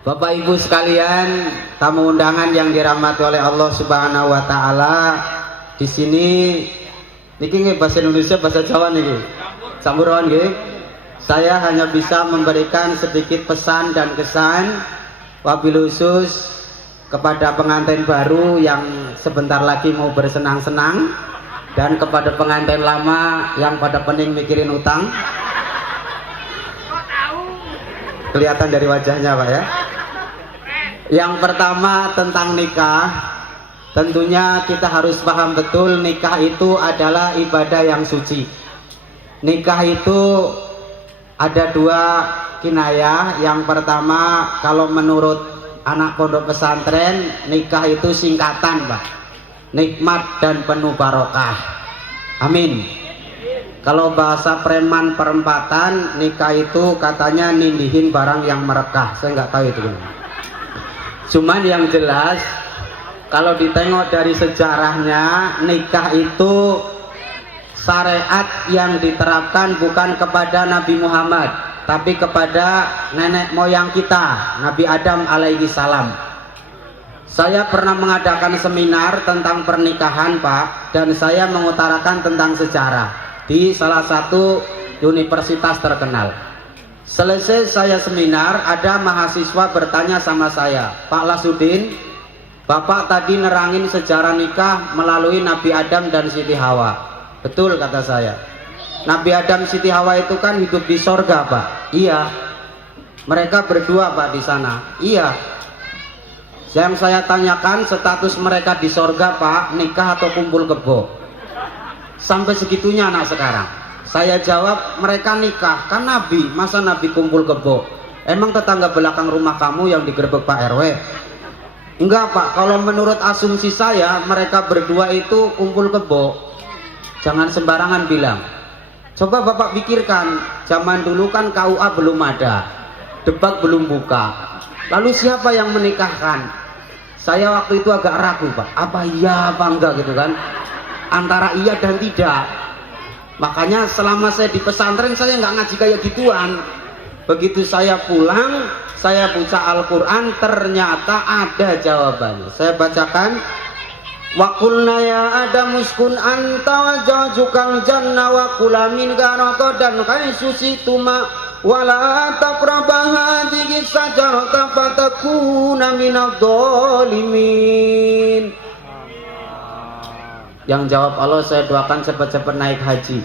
Bapak Ibu sekalian, tamu undangan yang dirahmati oleh Allah Subhanahu wa taala. Di sini niki nggih bahasa Indonesia, bahasa Jawa niki. Campuran nggih. Saya hanya bisa memberikan sedikit pesan dan kesan wabil khusus kepada pengantin baru yang sebentar lagi mau bersenang-senang dan kepada pengantin lama yang pada pening mikirin utang. Kelihatan dari wajahnya Pak ya. Yang pertama tentang nikah, tentunya kita harus paham betul nikah itu adalah ibadah yang suci. Nikah itu ada dua kinayah. Yang pertama, kalau menurut anak pondok pesantren, nikah itu singkatan Pak, nikmat dan penuh barokah. Amin. Kalau bahasa preman perempatan, nikah itu katanya nindihin barang yang merekah. Saya nggak tahu itu gimana. Cuman yang jelas, kalau ditengok dari sejarahnya, nikah itu syariat yang diterapkan bukan kepada Nabi Muhammad, tapi kepada nenek moyang kita, Nabi Adam alaihi salam. Saya pernah mengadakan seminar tentang pernikahan Pak, dan saya mengutarakan tentang sejarah di salah satu universitas terkenal. Selesai saya seminar, ada mahasiswa bertanya sama saya, Pak Lasudin, Bapak tadi nerangin sejarah nikah melalui Nabi Adam dan Siti Hawa. Betul kata saya. Nabi Adam Siti Hawa itu kan hidup di sorga Pak. Iya. Mereka berdua Pak di sana. Iya. Yang saya tanyakan status mereka di sorga Pak, nikah atau kumpul kebo? Sampai segitunya anak sekarang. Saya jawab, mereka nikah, kan Nabi, masa Nabi kumpul kebo? Emang tetangga belakang rumah kamu yang digerebek Pak RW? Enggak Pak, kalau menurut asumsi saya, mereka berdua itu kumpul kebo. Jangan sembarangan bilang. Coba Bapak pikirkan, zaman dulu kan KUA belum ada, debat belum buka. Lalu siapa yang menikahkan? Saya waktu itu agak ragu Pak, apa iya apa enggak gitu kan? Antara iya dan tidak. Makanya selama saya di pesantren saya nggak ngaji kayak gituan. Begitu saya pulang, saya baca Al-Quran, ternyata ada jawabannya. Saya bacakan, wa qulna ya Adam uskun anta wa zawjukal janna wa kula min ragadan haytsu situma wa la taqrabu hadhihi syajarata fatakuna minadh dhalimin. Yang jawab Allah, saya doakan cepat-cepat naik haji.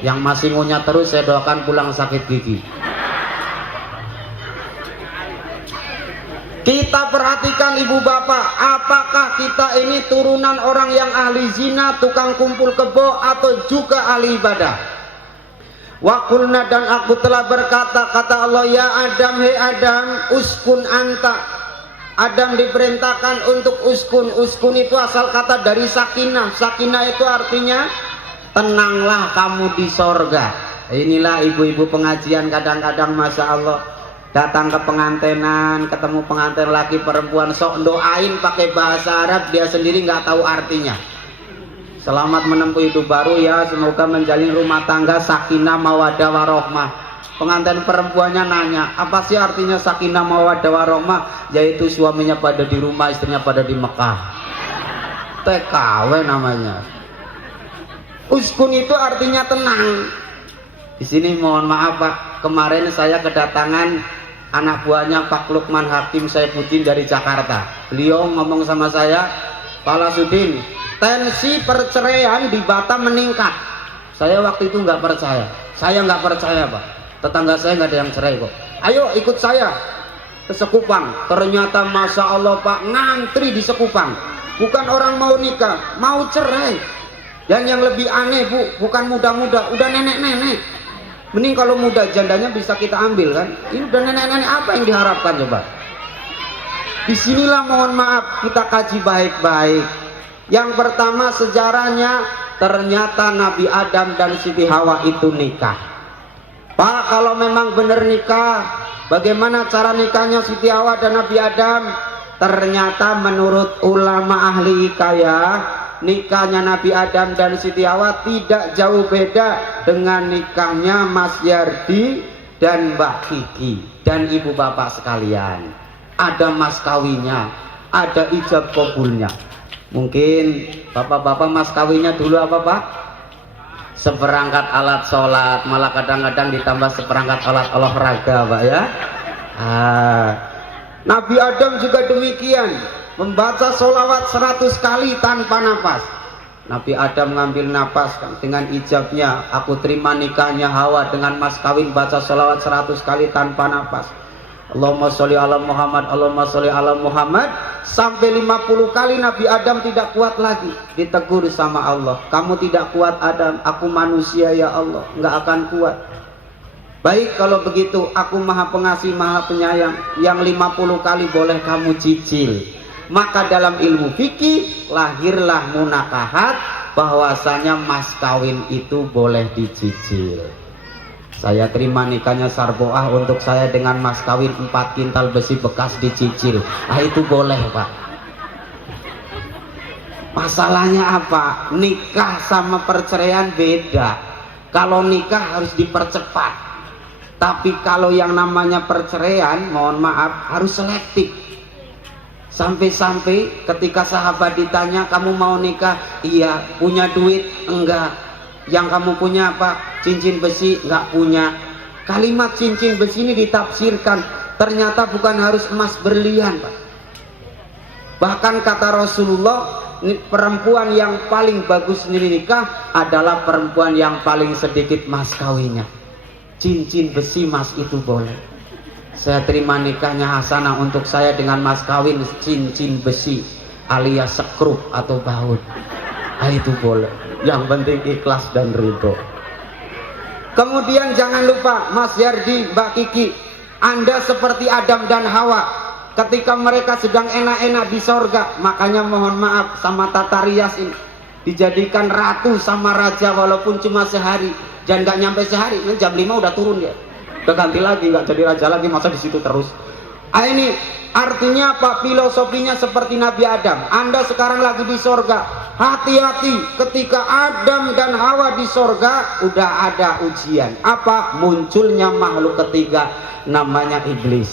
Yang masih ngunyah terus, saya doakan pulang sakit gigi. Kita perhatikan ibu bapak, apakah kita ini turunan orang yang ahli zina, tukang kumpul kebo, atau juga ahli ibadah? Wa qulna, dan aku telah berkata, kata Allah, ya Adam, hei Adam, uskun anta. Adam diperintahkan untuk uskun. Uskun itu asal kata dari sakinah. Sakinah itu artinya tenanglah kamu di sorga. Inilah ibu-ibu pengajian kadang-kadang Masya Allah datang ke pengantenan, ketemu pengantin laki perempuan, sok doain pakai bahasa Arab, dia sendiri nggak tahu artinya. Selamat menempuh hidup baru ya, semoga menjalin rumah tangga sakinah mawaddah warohmah. Pengantin perempuannya nanya, apa sih artinya sakinah mawaddah warohmah? Yaitu suaminya pada di rumah, istrinya pada di Mekah. TKW namanya. Uskun itu artinya tenang. Di sini mohon maaf Pak, kemarin saya kedatangan anak buahnya Pak Lukman Hakim Saifuddin dari Jakarta. Beliau ngomong sama saya, Pak Lasudin, tensi perceraian di Batam meningkat. Saya waktu itu nggak percaya. Saya nggak percaya Pak. Tetangga saya nggak ada yang cerai kok. Ayo ikut saya ke Sekupang. Ternyata Masya Allah Pak, ngantri di Sekupang. Bukan orang mau nikah, mau cerai. Dan yang lebih aneh Bu, bukan muda-muda, udah nenek-nenek. Mending kalau muda jandanya bisa kita ambil kan. Ini udah nenek-nenek, apa yang diharapkan coba? Disinilah mohon maaf kita kaji baik-baik. Yang pertama sejarahnya, ternyata Nabi Adam dan Siti Hawa itu nikah. Pak, kalau memang benar nikah, bagaimana cara nikahnya Siti Hawa dan Nabi Adam? Ternyata menurut ulama ahli hikayah, nikahnya Nabi Adam dan Siti Hawa tidak jauh beda dengan nikahnya Mas Yardi dan Mbak Kiki dan ibu bapak sekalian, ada mas kawinnya, ada ijab kabulnya. Mungkin bapak-bapak mas kawinnya dulu apa Pak? Seperangkat alat sholat, malah kadang-kadang ditambah seperangkat alat olahraga Pak ya. Nabi Adam juga demikian, membaca sholawat 100 kali tanpa nafas. Nabi Adam ngambil nafas dengan ijabnya, aku terima nikahnya Hawa dengan mas kawin, baca sholawat 100 kali tanpa nafas. Allahumma sholli ala Muhammad, Allahumma sholli ala Muhammad, sampai 50 kali Nabi Adam tidak kuat lagi, ditegur sama Allah, kamu tidak kuat Adam, aku manusia ya Allah, nggak akan kuat. Baik kalau begitu, aku maha pengasih maha penyayang, yang 50 kali boleh kamu cicil. Maka dalam ilmu fikih lahirlah munakahat, bahwasanya mas kawin itu boleh dicicil. Saya terima nikahnya Sarboah untuk saya dengan mas kawin 4 kintal besi bekas dicicil. Itu boleh Pak. Masalahnya apa? Nikah sama perceraian beda. Kalau nikah harus dipercepat, tapi kalau yang namanya perceraian, mohon maaf, harus selektif. Sampai-sampai ketika sahabat ditanya, kamu mau nikah? Iya. Punya duit? Enggak. Yang kamu punya apa? Cincin besi? Enggak punya. Kalimat cincin besi ini ditafsirkan, ternyata bukan harus emas berlian Pak. Bahkan kata Rasulullah, perempuan yang paling bagus nikah adalah perempuan yang paling sedikit mas kawinnya. Cincin besi mas itu boleh. Saya terima nikahnya Hasanah untuk saya dengan mas kawin cincin besi alias sekrup atau baut. Itu boleh. Yang penting ikhlas dan ridho. Kemudian jangan lupa Mas Yardi, Mbak Kiki, Anda seperti Adam dan Hawa ketika mereka sedang enak-enak di sorga. Makanya mohon maaf sama tata rias ini, dijadikan ratu sama raja walaupun cuma sehari, dan nggak nyampe sehari, jam 5 udah turun dia, udah ganti lagi, nggak jadi raja lagi, masa di situ terus. Ini artinya apa? Filosofinya seperti Nabi Adam. Anda sekarang lagi di sorga, hati-hati ketika Adam dan Hawa di sorga udah ada ujian. Apa? Munculnya makhluk ketiga namanya iblis.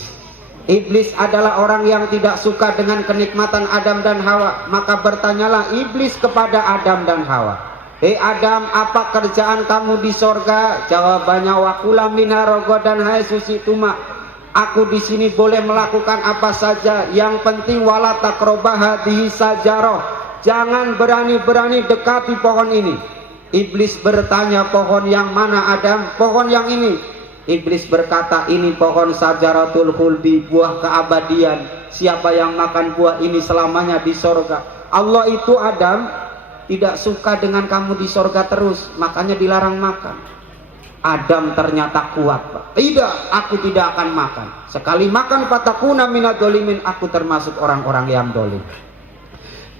Iblis adalah orang yang tidak suka dengan kenikmatan Adam dan Hawa. Maka bertanyalah iblis kepada Adam dan Hawa, hei Adam, apa kerjaan kamu di sorga? Jawabannya, wakula minha rogodan hai susi tuma. Aku di sini boleh melakukan apa saja, yang penting wala takrobah hadihi sajaroh. Jangan berani-berani dekati pohon ini. Iblis bertanya, pohon yang mana Adam? Pohon yang ini. Iblis berkata, ini pohon sajaratul khuldi, buah keabadian. Siapa yang makan buah ini selamanya di sorga. Allah itu Adam tidak suka dengan kamu di sorga terus, makanya dilarang makan. Adam ternyata kuat Pak. Tidak, aku tidak akan makan. Sekali makan fatakuna minadz dzalimin, aku termasuk orang-orang yang dolim.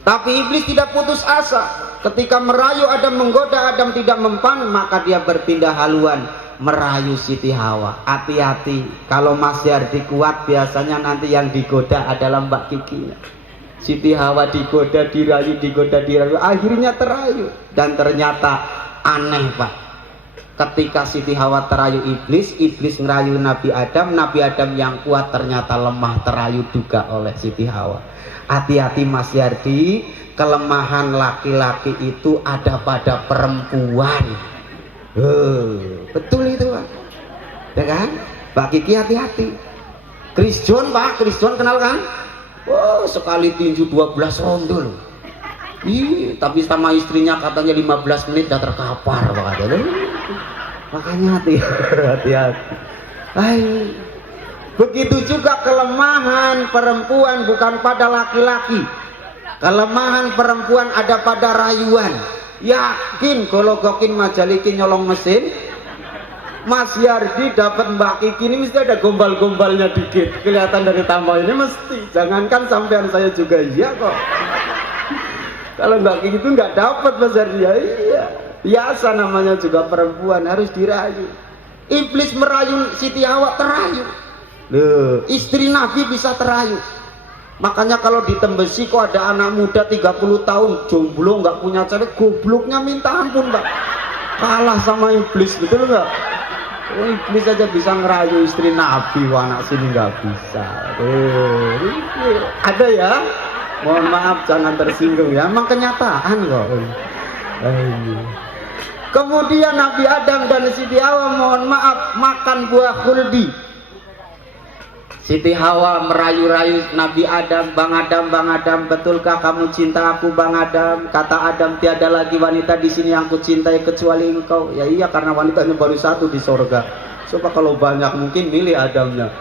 Tapi iblis tidak putus asa. Ketika merayu Adam, menggoda Adam tidak mempan, maka dia berpindah haluan merayu Siti Hawa. Hati-hati, kalau Mas Yardi kuat, biasanya nanti yang digoda adalah Mbak Kikinya. Siti Hawa digoda, dirayu, akhirnya terayu. Dan ternyata aneh Pak, ketika Siti Hawa terayu iblis, iblis ngerayu Nabi Adam, Nabi Adam yang kuat ternyata lemah, terayu juga oleh Siti Hawa. Hati-hati Mas Yardi, kelemahan laki-laki itu ada pada perempuan. Betul itu Pak, ya kan? Mbak Kiki hati-hati. Chris John Pak, Chris John kenal kan? Sekali tinju 12 ronde loh. Tapi sama istrinya katanya 15 menit udah terkapar Pak. Makanya hati-hati. Begitu juga kelemahan perempuan bukan pada laki-laki. Kelemahan perempuan ada pada rayuan. Yakin kalau gokin majalikin nyolong mesin, Mas Yardi dapat Mbak Kiki ini mesti ada gombal-gombalnya dikit. Kelihatan dari tampang ini mesti. Jangankan sampean, saya juga iya kok. Kalau Mbak Kiki itu nggak dapat Mas Yardi, ya iya. Biasa namanya juga perempuan, harus dirayu. Iblis merayu Siti Hawa, terayu. Loh, istri Nabi bisa terayu. Makanya kalau di Tembesi kok ada anak muda 30 tahun jomblo nggak punya cewek, gobloknya minta ampun Pak. Kalah sama iblis, betul nggak? Iblis aja bisa ngerayu istri Nabi, anak sini nggak bisa. Ada ya? Mohon maaf jangan tersinggung ya, emang kenyataan kok. Kemudian Nabi Adam dan Siti Hawa mohon maaf makan buah khuldi. Siti Hawa merayu-rayu Nabi Adam, Bang Adam, betulkah kamu cinta aku Bang Adam? Kata Adam, tiada lagi wanita di sini yang ku cintai kecuali engkau. Ya iya, karena wanitanya baru satu di sorga. Coba kalau banyak mungkin milih Adamnya.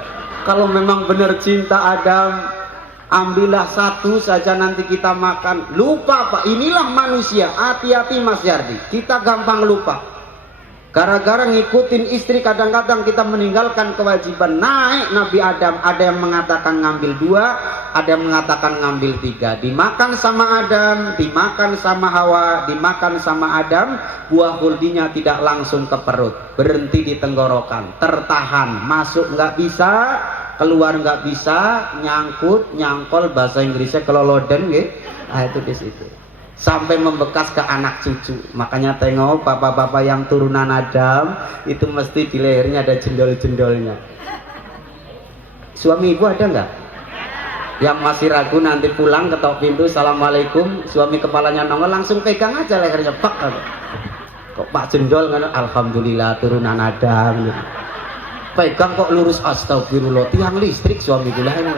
Kalau memang benar cinta Adam, ambillah satu saja nanti kita makan. Lupa Pak, inilah manusia. Hati-hati Mas Yardi, kita gampang lupa. Gara-gara ngikutin istri kadang-kadang kita meninggalkan kewajiban. Naik Nabi Adam, ada yang mengatakan ngambil 2, ada yang mengatakan ngambil 3. Dimakan sama Adam, dimakan sama Hawa, dimakan sama Adam. Buah khuldinya tidak langsung ke perut, berhenti di tenggorokan, tertahan, masuk nggak bisa, keluar nggak bisa, nyangkut, nyangkol, bahasa Inggrisnya keloloden gitu. Nah itu di situ. Sampai membekas ke anak cucu. Makanya tengok bapak-bapak yang turunan Adam itu mesti di lehernya ada jendol-jendolnya. Suami ibu ada nggak? Yang masih ragu nanti pulang ketok pintu, assalamualaikum, suami kepalanya nongol, langsung pegang aja lehernya, pak. Kok pak jendol kan? Alhamdulillah turunan Adam. Pegang kok lurus, astagfirullah, tiang listrik suami gula ini.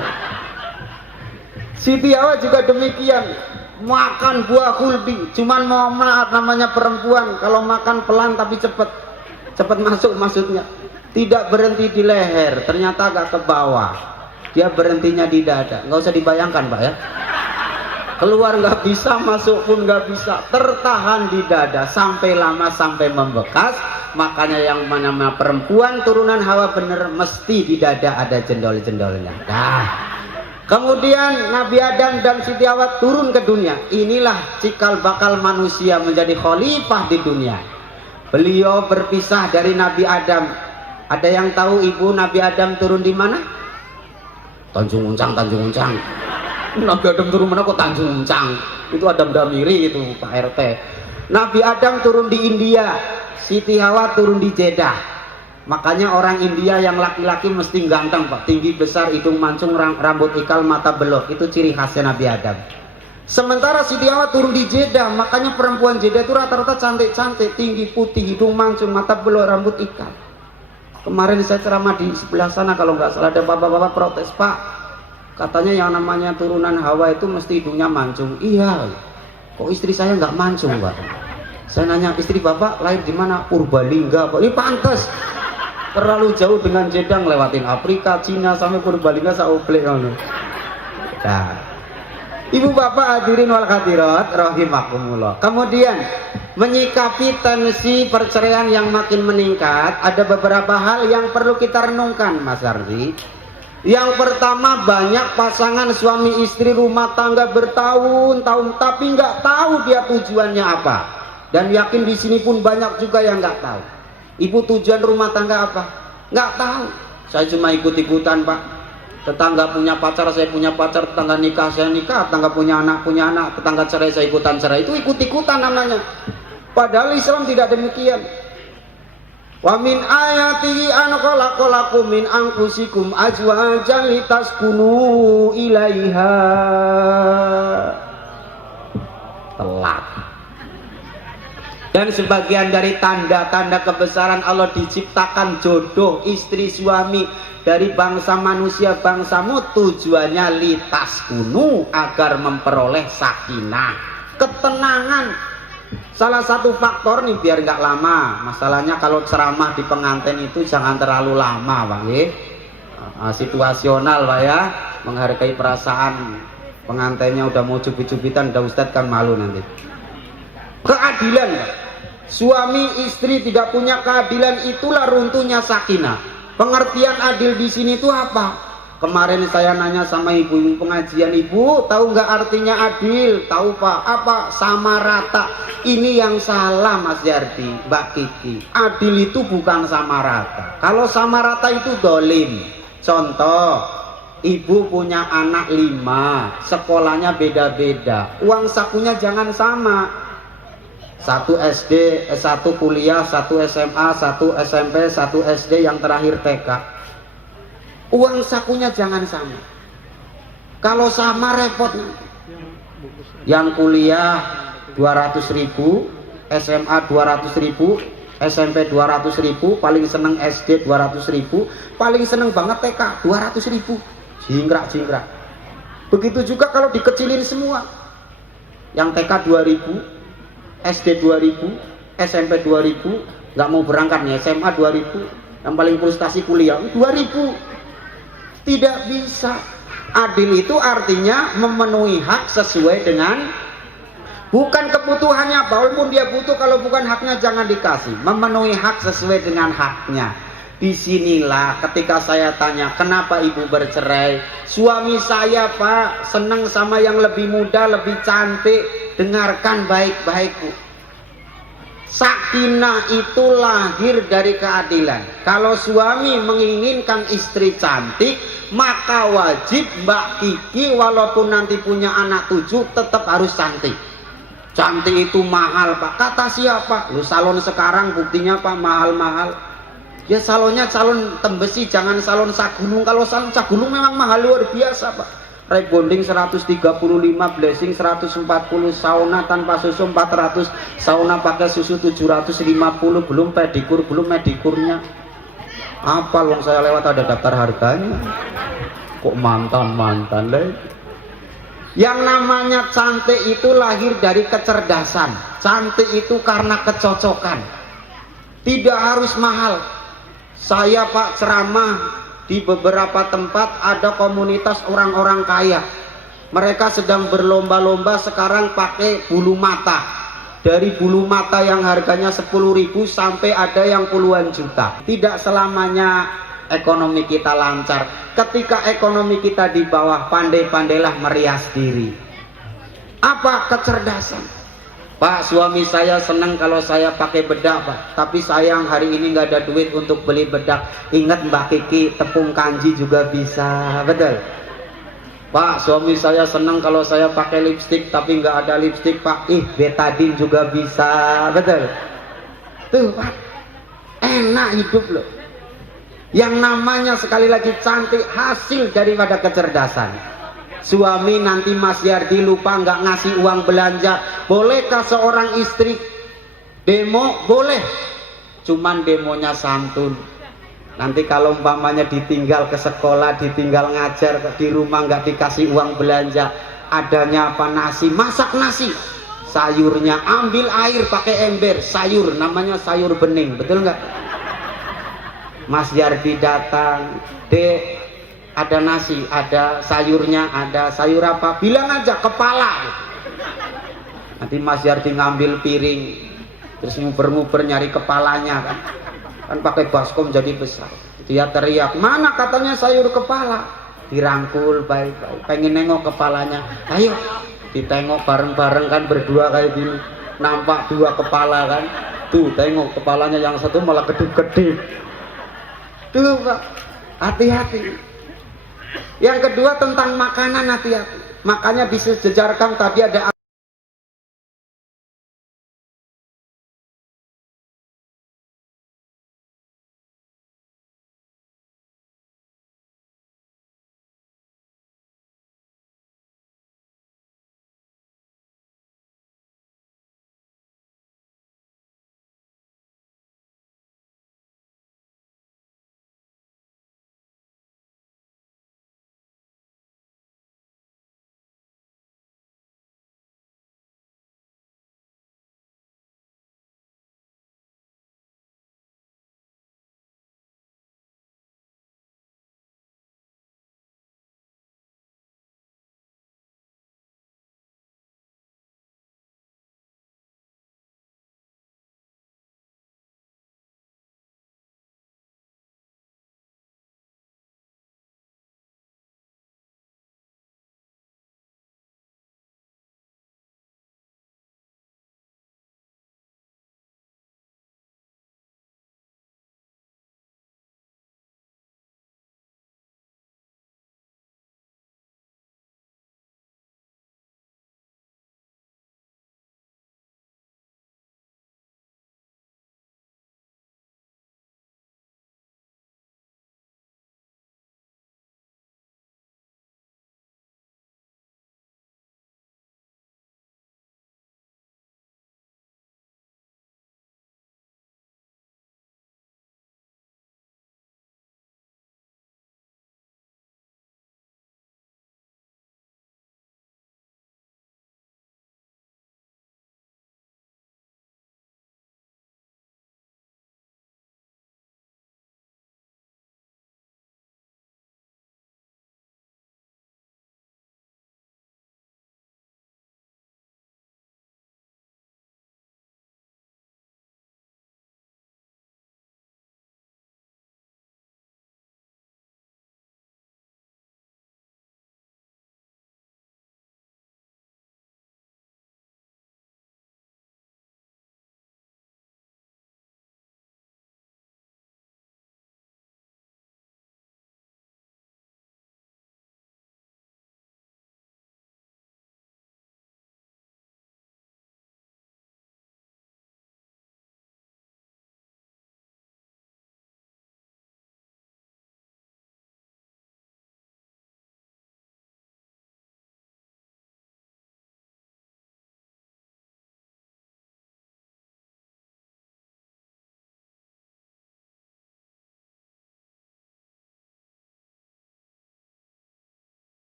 Siti Hawa juga demikian. Makan buah khuldi, cuman mau maaf namanya perempuan kalau makan pelan tapi cepet masuk maksudnya, tidak berhenti di leher, ternyata agak ke bawah, dia berhentinya di dada. Nggak usah dibayangkan Pak ya, keluar nggak bisa, masuk pun nggak bisa, tertahan di dada sampai lama sampai membekas. Makanya yang namanya perempuan turunan Hawa bener mesti di dada ada jendol-jendolnya. Kemudian Nabi Adam dan Siti Hawa turun ke dunia. Inilah cikal bakal manusia menjadi khalifah di dunia. Beliau berpisah dari Nabi Adam. Ada yang tahu ibu Nabi Adam turun di mana? Tanjung Uncang. Nabi Adam turun mana kok Tanjung Uncang? Itu Adam Damiri itu Pak RT. Nabi Adam turun di India. Siti Hawa turun di Jeddah. Makanya orang India yang laki-laki mesti ganteng Pak, tinggi besar, hidung mancung, rambut ikal, mata belok. Itu ciri khasnya Nabi Adam. Sementara Siti Hawa turun di Jeddah. Makanya perempuan Jeddah itu rata-rata cantik-cantik, tinggi, putih, hidung mancung, mata belok, rambut ikal. Kemarin saya ceramah di sebelah sana, kalau nggak salah ada bapak-bapak protes, Pak, katanya yang namanya turunan Hawa itu mesti hidungnya mancung. Iya, kok istri saya nggak mancung Pak? Saya nanya, istri bapak lahir di mana? Purbalingga Pak. Ini pantas, terlalu jauh dengan Jeddah, lewatin Afrika, Cina sampai Purbalingga saoblek ngono. Nah, ibu bapak hadirin wal hadirat rahimakumullah. Kemudian menyikapi tensi perceraian yang makin meningkat, ada beberapa hal yang perlu kita renungkan Mas Ardi. Yang pertama, banyak pasangan suami istri rumah tangga bertahun-tahun tapi nggak tahu dia tujuannya apa. Dan yakin di sini pun banyak juga yang nggak tahu. Ibu tujuan rumah tangga apa? Nggak tahu. Saya cuma ikut-ikutan Pak. Tetangga punya pacar, saya punya pacar. Tetangga nikah, saya nikah. Tetangga punya anak. Tetangga cerai, saya ikutan cerai. Itu ikut-ikutan namanya. Padahal Islam tidak demikian. Wa min ayatihi an khalaqalakum min anfusikum azwajan litaskunu ilaiha. Telat. Dan sebagian dari tanda-tanda kebesaran Allah diciptakan jodoh istri suami dari bangsa manusia bangsamu, tujuannya litaskunu, agar memperoleh sakinah, ketenangan. Salah satu faktor nih biar nggak lama. Masalahnya kalau ceramah di pengantin itu jangan terlalu lama Pak ya. Situasional Pak ya, menghargai perasaan pengantinnya. Udah mau cubit-cubitan udah Ustadz kan malu nanti. Keadilan Pak. Suami istri tidak punya keadilan, itulah runtuhnya sakinah. Pengertian adil di sini itu apa? Kemarin saya nanya sama ibu-ibu pengajian, ibu tahu nggak artinya adil? Tahu Pak? Apa? Sama rata. Ini yang salah Mas Yardi, Mbak Kiki. Adil itu bukan sama rata. Kalau sama rata itu dolim. Contoh, ibu punya anak 5, sekolahnya beda-beda, uang sakunya jangan sama. 1 SD, 1 kuliah, 1 SMA, 1 SMP, 1 SD, yang terakhir TK. Uang sakunya jangan sama. Kalau sama repotnya. Yang kuliah 200.000, SMA 200.000, SMP 200.000, paling seneng SD 200.000, paling seneng banget TK 200.000. Jingkrak. Begitu juga kalau dikecilin semua. Yang TK 2.000, SD 2.000, SMP 2.000, nggak mau berangkat nih, SMA 2.000, yang paling frustasi kuliah 2.000. Tidak bisa. Adil itu artinya memenuhi hak sesuai dengan, bukan kebutuhannya, walaupun dia butuh, kalau bukan haknya jangan dikasih. Memenuhi hak sesuai dengan haknya. Disinilah ketika saya tanya, kenapa ibu bercerai? Suami saya, Pak, seneng sama yang lebih muda, lebih cantik. Dengarkan baik-baik, Bu. Sakinah itu lahir dari keadilan. Kalau suami menginginkan istri cantik, maka wajib Mbak Kiki walaupun nanti punya anak 7 tetap harus cantik. Cantik itu mahal, Pak. Kata siapa? Lu salon sekarang buktinya, Pak, mahal-mahal. Ya salonnya salon Tembesi, jangan salon Sagulung. Kalau salon Sagulung memang mahal luar biasa, Pak. Rebonding 135, blessing 140, sauna tanpa susu 400, sauna pakai susu 750, belum pedikur, belum medikurnya. Apa long saya lewat ada daftar harganya. Kok mantan deh. Yang namanya cantik itu lahir dari kecerdasan. Cantik itu karena kecocokan. Tidak harus mahal. Saya, Pak, ceramah di beberapa tempat, ada komunitas orang-orang kaya. Mereka sedang berlomba-lomba sekarang pakai bulu mata. Dari bulu mata yang harganya 10.000 sampai ada yang puluhan juta. Tidak selamanya ekonomi kita lancar. Ketika ekonomi kita di bawah, pandai-pandailah merias diri. Apa? Kecerdasan. Pak, suami saya senang kalau saya pakai bedak, Pak. Tapi sayang hari ini nggak ada duit untuk beli bedak. Ingat Mbak Kiki, tepung kanji juga bisa, betul? Pak, suami saya senang kalau saya pakai lipstik, tapi nggak ada lipstik, Pak. Betadine juga bisa, betul? Tuh, Pak, enak hidup loh. Yang namanya sekali lagi cantik hasil daripada kecerdasan. Suami nanti Mas Yardi lupa nggak ngasih uang belanja, bolehkah seorang istri demo? Boleh, cuman demonya santun. Nanti kalau umpamanya ditinggal ke sekolah, ditinggal ngajar di rumah, nggak dikasih uang belanja, adanya apa? Nasi, masak nasi, sayurnya ambil air pakai ember, sayur namanya sayur bening, betul nggak? Mas Yardi datang, Dek, ada nasi, ada sayurnya, ada sayur apa? Bilang aja kepala. Nanti Mas Yardi ngambil piring, terus nguber-nguber nyari kepalanya kan. Kan pakai baskom jadi besar. Dia teriak, mana katanya sayur kepala? Dirangkul baik-baik, pengen nengok kepalanya. Ayo, ditengok bareng-bareng kan berdua kayak gini. Nampak 2 kepala kan. Tuh, tengok kepalanya yang satu malah gede-gede. Tuh, Pak, hati-hati. Yang kedua tentang makanan, hati-hati. Makanya disejarkan tadi ada